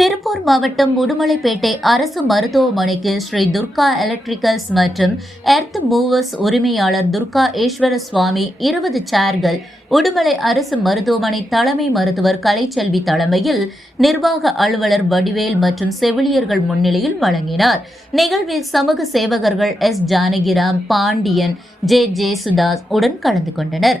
திருப்பூர் மாவட்டம் உடுமலைப்பேட்டை அரசு மருத்துவமனைக்கு ஸ்ரீ துர்கா எலக்ட்ரிக்கல்ஸ் மற்றும் எர்த் மூவர்ஸ் உரிமையாளர் துர்கா ஈஸ்வர சுவாமி இருபது சேர்கள் உடுமலை அரசு மருத்துவமனை தலைமை மருத்துவர் கலைச்செல்வி தலைமையில் நிர்வாக அலுவலர் வடிவேல் மற்றும் செவிலியர்கள் முன்னிலையில் வழங்கினார். நிகழ்வில் சமூக சேவகர்கள் எஸ் ஜானகிராம் பாண்டியன் ஜே ஜேசுதாஸ் உடன் கலந்து கொண்டனர்.